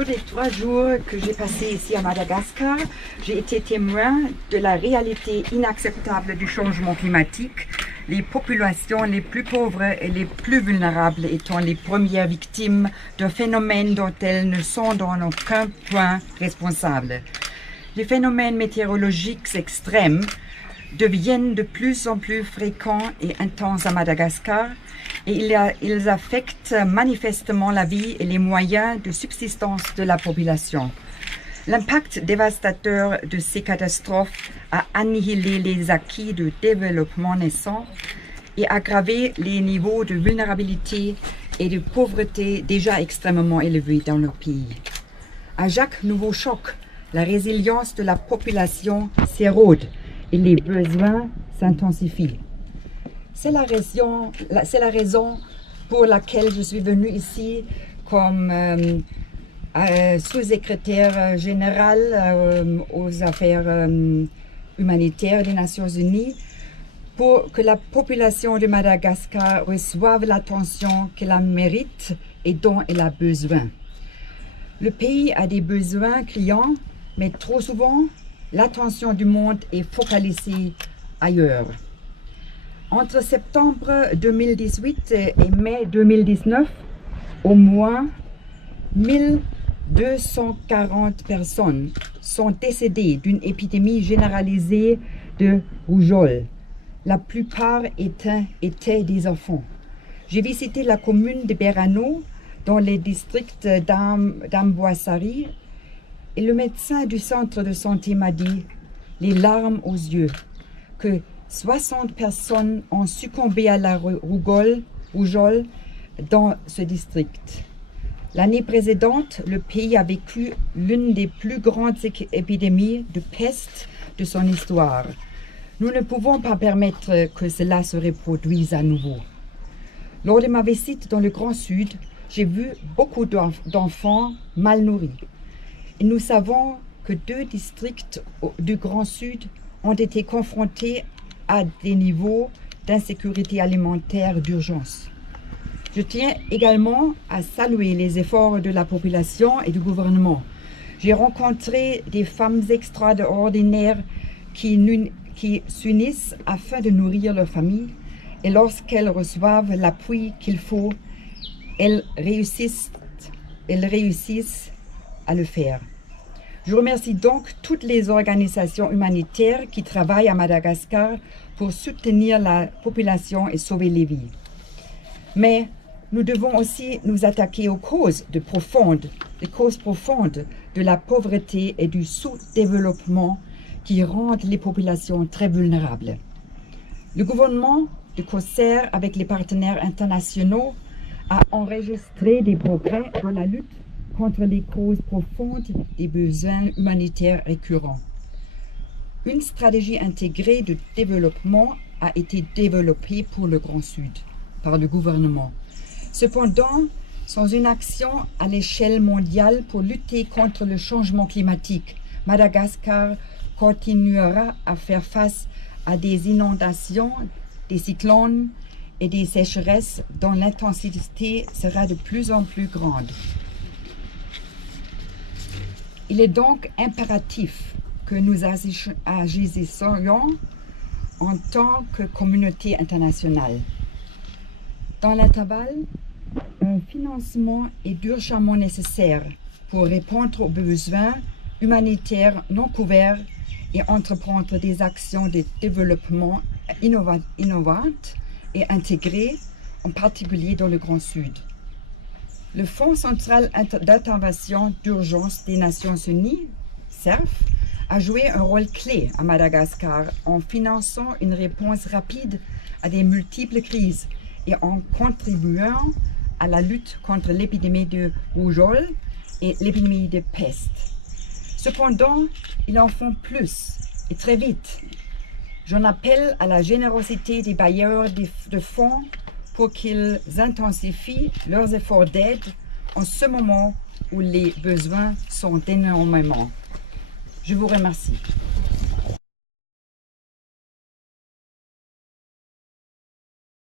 cours des 3 jours que j'ai passés ici à Madagascar, j'ai été témoin de la réalité inacceptable du changement climatique, les populations les plus pauvres et les plus vulnérables étant les premières victimes d'un phénomène dont elles ne sont en aucun point responsables. Les phénomènes météorologiques extrêmes deviennent de plus en plus fréquents et intenses à Madagascar et ils affectent manifestement la vie et les moyens de subsistance de la population. L'impact dévastateur de ces catastrophes a annihilé les acquis de développement naissants et aggravé les niveaux de vulnérabilité et de pauvreté déjà extrêmement élevés dans leur pays. À chaque nouveau choc, la résilience de la population s'érode et les besoins s'intensifient. C'est la raison pour laquelle je suis venue ici comme sous-secrétaire général aux affaires humanitaires des Nations Unies pour que la population de Madagascar reçoive l'attention qu'elle mérite et dont elle a besoin. Le pays a des besoins criants, mais trop souvent, l'attention du monde est focalisée ailleurs. Entre septembre 2018 et mai 2019, au moins 1240 personnes sont décédées d'une épidémie généralisée de rougeole. La plupart étaient des enfants. J'ai visité la commune de Berano, dans les districts d'Amboasary, et le médecin du centre de santé m'a dit, les larmes aux yeux, que 60 personnes ont succombé à la rougeole dans ce district. L'année précédente, le pays a vécu l'une des plus grandes épidémies de peste de son histoire. Nous ne pouvons pas permettre que cela se reproduise à nouveau. Lors de ma visite dans le Grand Sud, j'ai vu beaucoup d'enfants mal nourris. Et nous savons que 2 districts du Grand Sud ont été confrontés à des niveaux d'insécurité alimentaire d'urgence. Je tiens également à saluer les efforts de la population et du gouvernement. J'ai rencontré des femmes extraordinaires qui s'unissent afin de nourrir leur famille et lorsqu'elles reçoivent l'appui qu'il faut, elles réussissent à le faire. Je remercie donc toutes les organisations humanitaires qui travaillent à Madagascar pour soutenir la population et sauver les vies. Mais nous devons aussi nous attaquer aux causes profondes de la pauvreté et du sous-développement qui rendent les populations très vulnérables. Le gouvernement, de concert avec les partenaires internationaux, a enregistré des progrès dans la lutte contre les causes profondes des besoins humanitaires récurrents. Une stratégie intégrée de développement a été développée pour le Grand Sud par le gouvernement. Cependant, sans une action à l'échelle mondiale pour lutter contre le changement climatique, Madagascar continuera à faire face à des inondations, des cyclones et des sécheresses dont l'intensité sera de plus en plus grande. Il est donc impératif que nous agissions en tant que communauté internationale. Dans l'intervalle, un financement est urgemment nécessaire pour répondre aux besoins humanitaires non couverts et entreprendre des actions de développement innovantes et intégrées, en particulier dans le Grand Sud. Le Fonds central d'intervention d'urgence des Nations Unies, CERF, a joué un rôle clé à Madagascar en finançant une réponse rapide à des multiples crises et en contribuant à la lutte contre l'épidémie de rougeole et l'épidémie de peste. Cependant, ils en font plus et très vite. J'en appelle à la générosité des bailleurs de fonds pour qu'ils intensifient leurs efforts d'aide en ce moment où les besoins sont énormément. Je vous remercie.